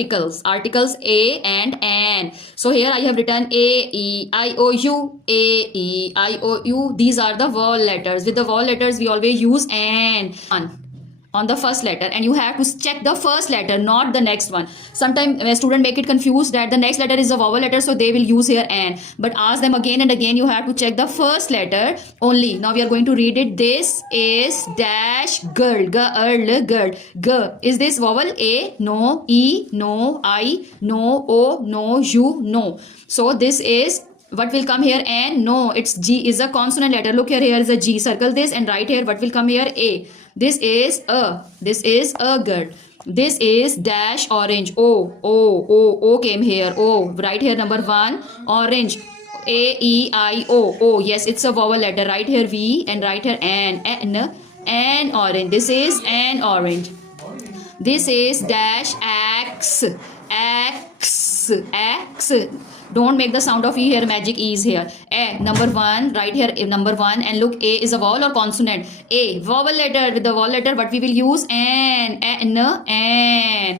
articles. Articles A and an. So here I have written A, E, I, O, U, A, E, I, O, U. These are the vowel letters. With the vowel letters, we always use an on the first letter, and you have to check the first letter, not the next one. Sometimes a student make it confused that the next letter is a vowel letter, so they will use here an. But ask them again and again, you have to check the first letter only. Now we are going to read it. This is dash girl. Girl. G. Is this vowel? A? No. E? No. I? No. O? No. U? No. So this is what will come here? N? No, it's G is a consonant letter. Look here, here is a G. Circle this and write here what will come here? A. This is a. This is a girl. This is dash orange. O came here. O. Write here number 1. Orange. A, E, I, O. O. Yes, it's a vowel letter. Write here V and write here N. N orange. This is an orange. This is dash X. X. Don't make the sound of E here. Magic E is here. A. Number 1. Right here. Number 1. And look, A is a vowel or consonant? A. Vowel letter. With the vowel letter, what we will use? N.